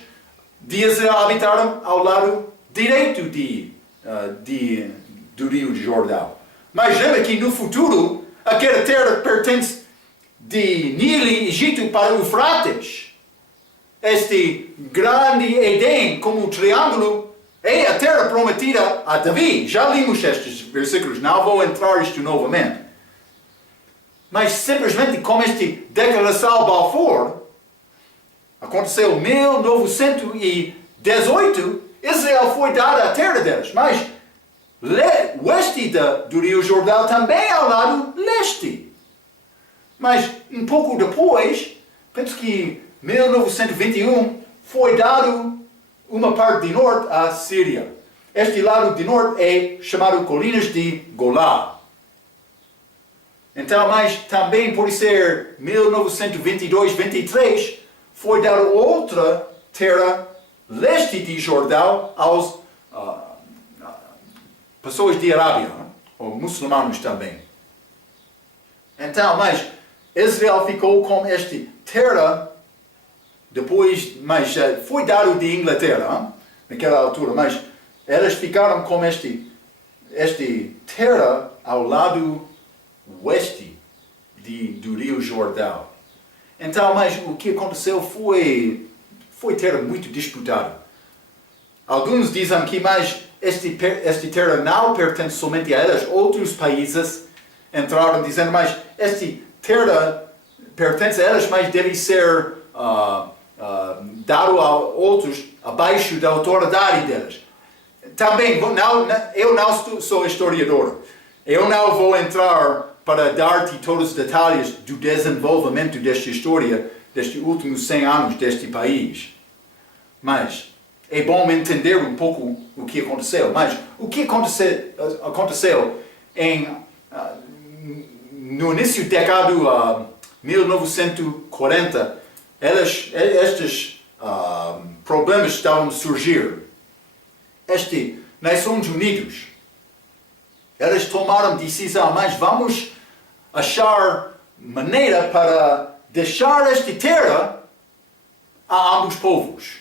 de Israel habitaram ao lado direito do rio de Jordão. Mas lembra que no futuro, aquela terra pertence de Nilo e Egito para o Eufrates. Este grande Edém, como um triângulo, é a terra prometida a Davi. Já limos estes versículos, não vou entrar nisto novamente. Mas simplesmente como esta declaração Balfour aconteceu em 1918, Israel foi dada a terra deles. Mas oeste do rio Jordão também ao lado leste. Mas um pouco depois, penso que em 1921, foi dado uma parte de norte à Síria. Este lado de norte é chamado Colinas de Golá. Então, mas também pode ser 1922-23, foi dada outra terra leste de Jordão aos pessoas de Arábia, ou muçulmanos também. Então, mas Israel ficou com esta terra depois, mas foi dado de Inglaterra naquela altura, mas elas ficaram com esta terra ao lado oeste do rio Jordão. Então, mas o que aconteceu foi terra muito disputada. Alguns dizem que mais esta terra não pertence somente a elas, outros países entraram dizendo, mas esta terra pertence a elas, mas deve ser dado a outros abaixo da autoridade deles. Também, eu não sou historiador. Eu não vou entrar para dar-te todos os detalhes do desenvolvimento desta história, destes últimos 100 anos deste país. Mas é bom entender um pouco o que aconteceu. Mas o que aconteceu no início do década 1940, estes problemas estavam a surgir. Nações Unidas, eles tomaram decisão, mas vamos achar maneira para deixar esta terra a ambos povos.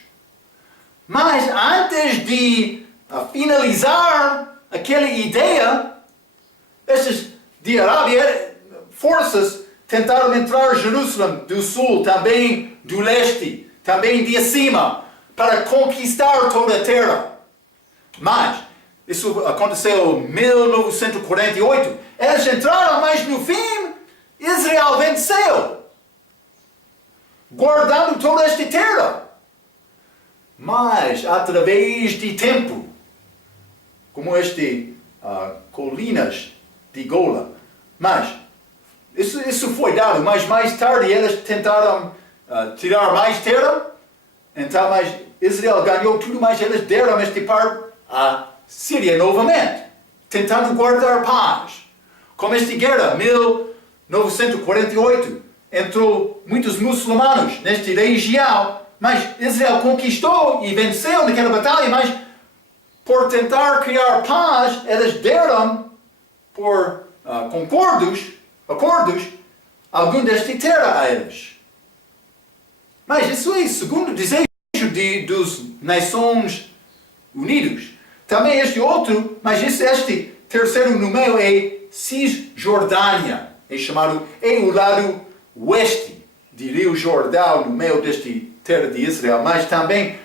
Mas antes de finalizar aquela ideia, esses de Arábia, forças tentaram entrar em Jerusalém do sul, também do leste, também de cima, para conquistar toda a terra. Mas isso aconteceu em 1948. Eles entraram, mas no fim, Israel venceu, guardando toda esta terra. Mas, através de tempo, como colinas de Gola, mas isso foi dado, mas mais tarde eles tentaram tirar mais terra, então mas Israel ganhou tudo, mas eles deram esta parte à Síria novamente, tentando guardar paz. Com esta guerra, 1948, entrou muitos muçulmanos nesta região, mas Israel conquistou e venceu naquela batalha, mas por tentar criar paz, eles deram por acordos, algum desta terra a eles. Mas isso é segundo o desejo dos Nações Unidas. Também este outro, mas este terceiro no meio é Cisjordânia. É chamado, é o lado oeste de Rio Jordão, no meio desta terra de Israel. Mas também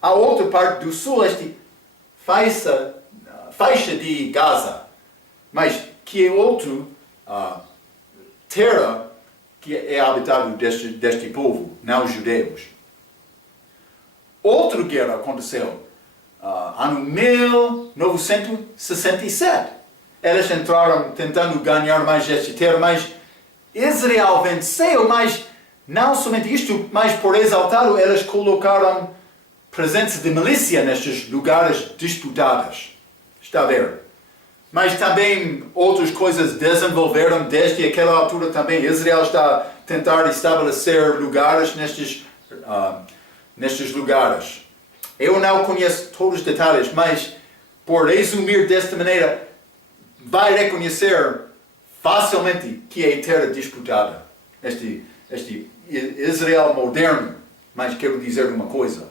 a outra parte do sul, este faixa de Gaza, mas que é outra terra que é habitado deste povo, não judeus. Outra guerra aconteceu ano 1967. Eles entraram tentando ganhar mais esta terra, mas Israel venceu, mas não somente isto, mas por exaltado, eles colocaram presença de milícia nestes lugares disputados. Está a ver? Mas também outras coisas desenvolveram desde aquela altura também. Israel está a tentar estabelecer lugares nestes lugares. Eu não conheço todos os detalhes, mas por resumir desta maneira, vai reconhecer facilmente que é terra disputada. Este Israel moderno, mas quero dizer uma coisa.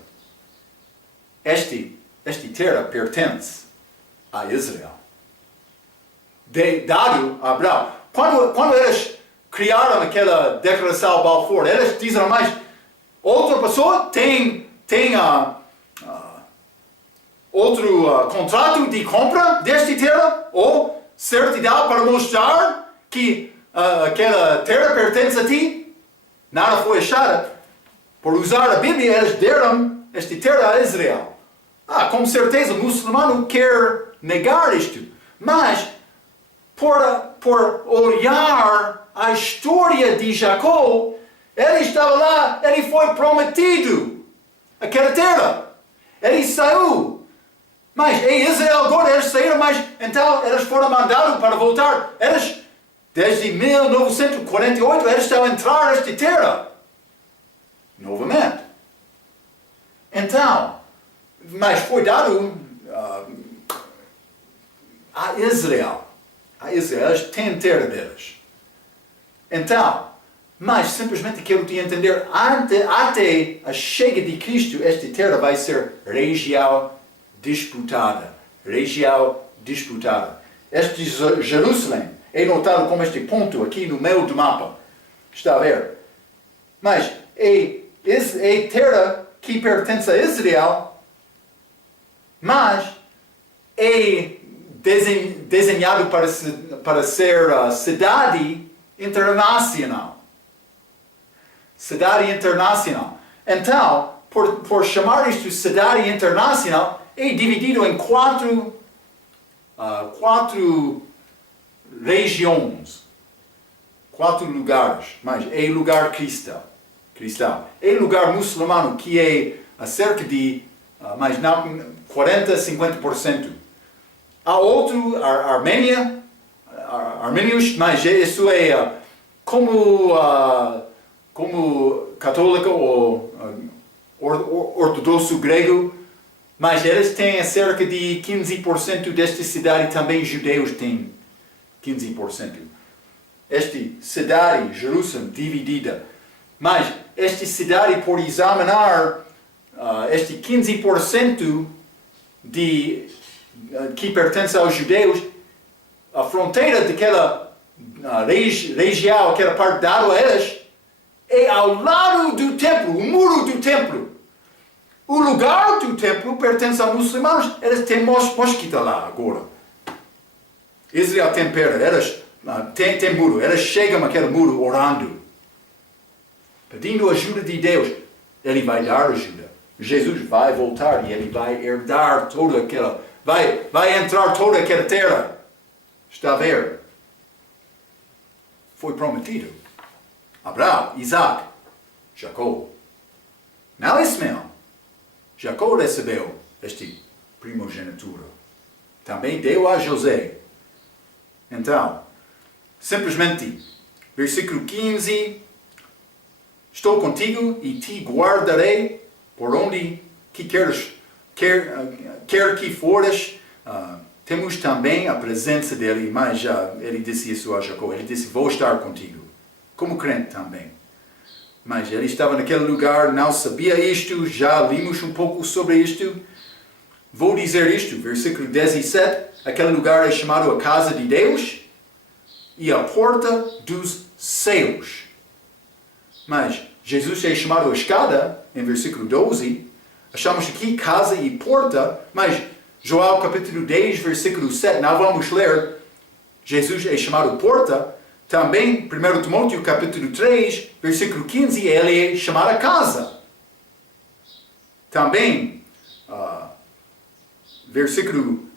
Esta terra pertence a Israel. Dado a Abraão. Quando eles criaram aquela declaração Balfour, eles disseram, mas outra pessoa tem outro contrato de compra desta terra ou certidão para mostrar que aquela terra pertence a ti? Nada foi achada. Por usar a Bíblia, eles deram esta terra a Israel. Com certeza o muçulmano quer negar isto, mas por olhar a história de Jacó, ele estava lá, ele foi prometido aquela terra. Ele saiu. Mas em Israel agora eles saíram, mas então eles foram mandados para voltar. Eles, desde 1948, eles estão a entrar nesta terra. Novamente. Então, mas foi dado a Israel. Eles têm terra deles. Então, mas simplesmente quero te entender, até a chegada de Cristo, esta terra vai ser região disputada. Região disputada. Este Jerusalém é notado como este ponto aqui no meio do mapa. Está a ver? Mas é terra que pertence a Israel, mas é desenhado para ser cidade internacional. Cidade internacional. Então, por chamar isto cidade internacional, é dividido em quatro regiões, 4 lugares, mas é lugar cristão. É lugar muçulmano que é a cerca de 40-50%. Há outro, a Armênia, armênios, mas isso é como católico ou ortodoxo grego, mas eles têm cerca de 15% desta cidade, também judeus têm 15%. Esta cidade, Jerusalém, dividida. Mas esta cidade, por examinar este 15% que pertence aos judeus, a fronteira daquela região, aquela parte dada a eles, é ao lado do templo, o muro do templo. O lugar do templo pertence aos muçulmanos, eles têm mosquita lá agora. Israel tem pedra, eles têm muro, eles chegam àquele muro orando, pedindo ajuda de Deus. Ele vai dar ajuda. Jesus vai voltar e ele vai herdar toda aquela, vai entrar toda aquela terra. Está a ver? Foi prometido. Abraão, Isaac, Jacó. Não Ismael. Jacó recebeu esta primogenitura. Também deu a José. Então, simplesmente, versículo 15 estou contigo e te guardarei por onde que quer que fores. Temos também a presença dele, mas já ele disse isso a Jacó. Ele disse, vou estar contigo, como crente também. Mas ele estava naquele lugar, não sabia isto, já limos um pouco sobre isto. Vou dizer isto, versículo 17, aquele lugar é chamado a casa de Deus e a porta dos céus. Mas Jesus é chamado a escada, em versículo 12. Achamos aqui casa e porta, mas Joel capítulo 10, versículo 7, não vamos ler. Jesus é chamado porta. Também, 1 Timóteo capítulo 3, versículo 15, ele é chamado a casa. Também, versículo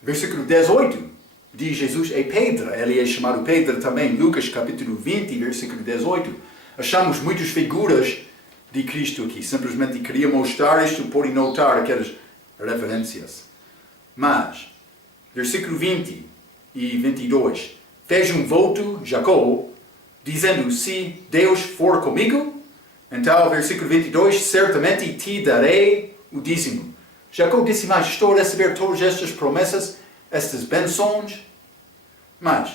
18, diz Jesus é pedra, ele é chamado pedra também. Lucas capítulo 20, versículo 18. Achamos muitas figuras de Cristo aqui. Simplesmente queria mostrar isto, podem notar aquelas referências. Mas, versículo 20 e 22. Fez um voto, Jacó, dizendo, se Deus for comigo, então, versículo 22, certamente te darei o dízimo. Jacó disse, mas estou a receber todas estas promessas, estas bênçãos. Mas,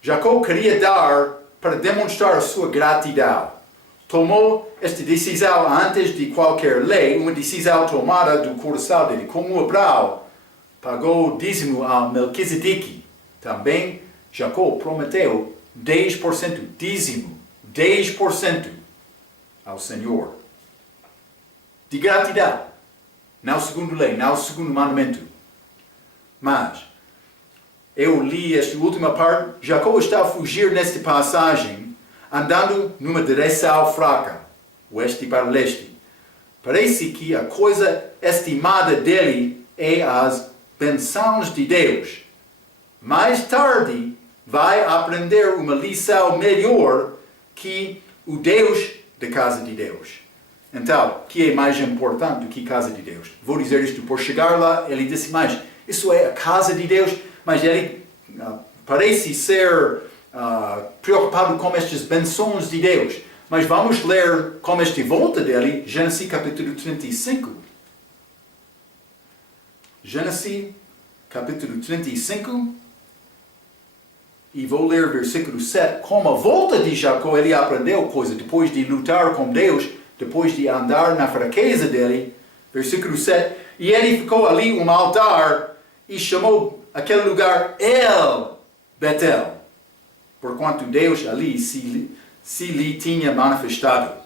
Jacó queria dar para demonstrar a sua gratidão. Tomou esta decisão antes de qualquer lei, uma decisão tomada do coração dele. Como Abraão pagou o dízimo a Melquisedeque, também Jacó prometeu 10% dízimo, 10% ao Senhor. De gratidão. Não segundo lei, não segundo mandamento. Mas, eu li esta última parte, Jacó está a fugir nesta passagem, andando numa direção fraca, oeste para leste. Parece que a coisa estimada dele é as bênçãos de Deus. Mais tarde, vai aprender uma lição melhor que o Deus da casa de Deus. Então, o que é mais importante do que casa de Deus? Vou dizer isto, por chegar lá, ele disse, mas isso é a casa de Deus, mas ele parece ser preocupado com estas bênçãos de Deus. Mas vamos ler como esta volta dele, Gênesis capítulo 35. Gênesis capítulo 35. E vou ler versículo 7. Como a volta de Jacó, ele aprendeu coisa depois de lutar com Deus, depois de andar na fraqueza dele. Versículo 7. E ele ficou ali um altar e chamou aquele lugar El Betel, porquanto Deus ali se lhe tinha manifestado.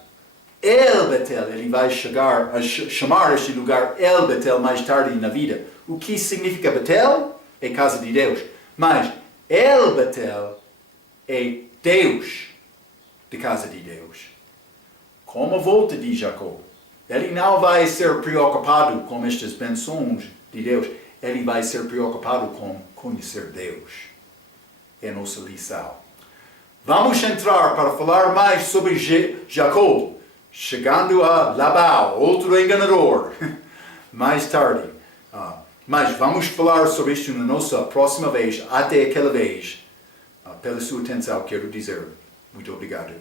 El Betel, ele vai chegar a chamar este lugar El Betel mais tarde na vida. O que significa Betel? É casa de Deus. Mas El Betel é Deus, de casa de Deus. Como a volta de Jacó. Ele não vai ser preocupado com estas bênçãos de Deus. Ele vai ser preocupado com conhecer Deus. É a nossa lição. Vamos entrar para falar mais sobre Jacó, chegando a Labão, outro enganador, mais tarde. Mas vamos falar sobre isto na nossa próxima vez. Até aquela vez. Pela sua atenção, quero dizer muito obrigado.